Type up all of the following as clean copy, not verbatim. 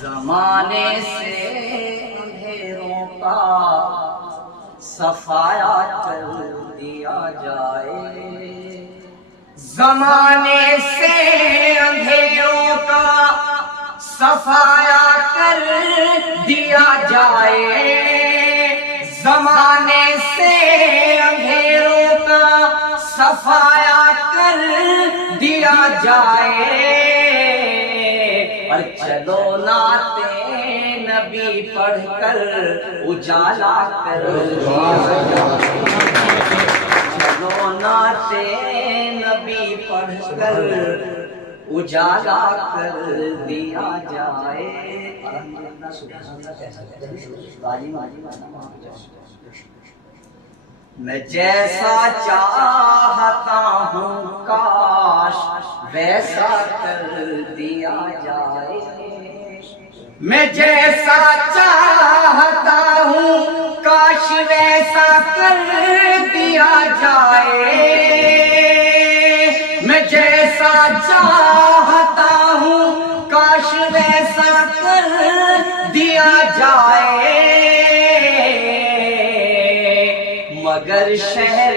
زمانے سے اندھیروں کا صفایا کر دیا جائے، زمانے سے اندھیروں کا صفایا کر دیا جائے، زمانے سے اندھیروں کا صفایا کر دیا جائے، اور چلو نعت نبی پڑھ کر اجالا کر دیا جائے، چلو نعت نبی پڑھ کر اجالا کر دیا جائے۔ میں جیسا چاہتا ہوں کاش ویسا کر دیا جائے، میں جیسا چاہتا ہوں کاش ویسا کر دیا جائے، میں جیسا چاہتا ہوں کاش ویسا کر دیا جائے، مگر شہر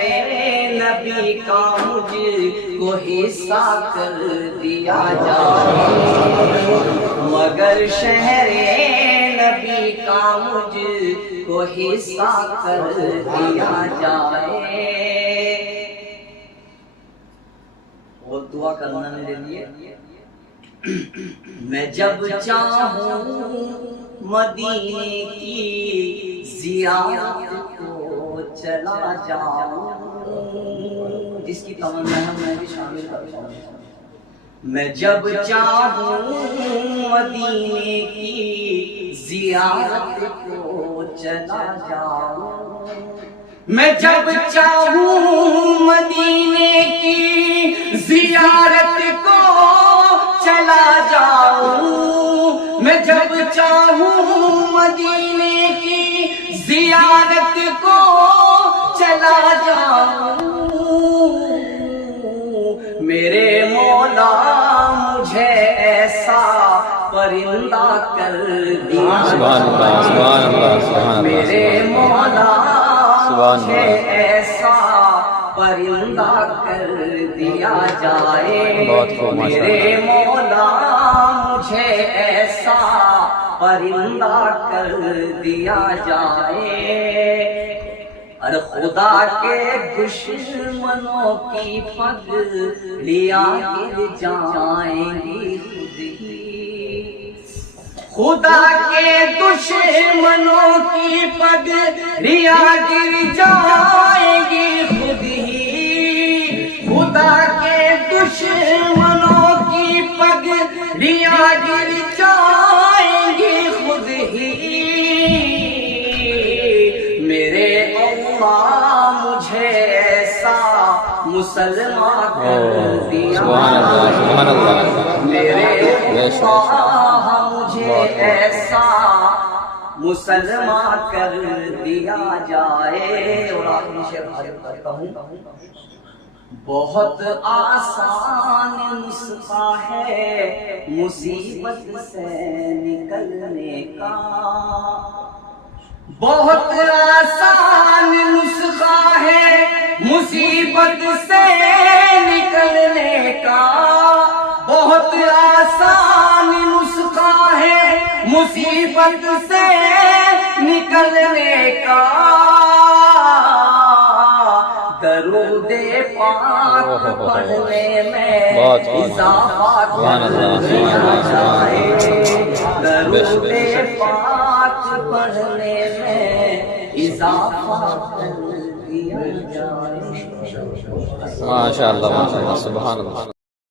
نبی کا مجھ کو حصہ کر دیا جائے، مگر شہر نبی کا مجھ کو حصہ کر دیا جائے۔ اور دعا کرنا میرے لیے، میں جب چاہوں مدینے کی زیارت کو چلا جاؤں، جس کی تمنا ہے میں بھی شامل کروں، میں جب چاہوں مدینے کی زیارت کو چلا جاؤں، میں جب چاہوں مدینے کی زیارت کو چلا جاؤں، میں جب چاہوں مدینے کی زیارت کو چلا جاؤں، میرے مولا مجھے ایسا پرندہ کر دیا جائے، میرے مولا مجھے ایسا پرندہ کر دیا جائے، میرے مولا مجھے ایسا پرندہ کر دیا جائے، اور خدا کے دشمنوں کی پگڑیاں گر جائیں گی خود ہی، خدا کے دشمنوں کی پگڑیاں گر جائیں گی خود ہی، خدا کے دشمنوں کی پگڑیاں گر جائیں گی خود ہی، میرے اللہ مجھے ایسا مسلمان کر دیا جائے، میرے اللہ مجھے ایسا مسلمان کر دیا جائے۔ اور آخری شعر حاضر کرتا ہوں، بہت آسان نسخہ ہے مصیبت سے نکلنے کا، بہت آسان نسخہ ہے مصیبت سے نکلنے کا، بہت آسان نسخہ ہے مصیبت سے نکلنے کا، درود پاک پڑھنے میں اضافہ کر دیا جائے، درود پاک پڑھنے میں اضافہ کر دیا جائے۔ ماشاء اللہ ماشاء اللہ، سبحان اللہ۔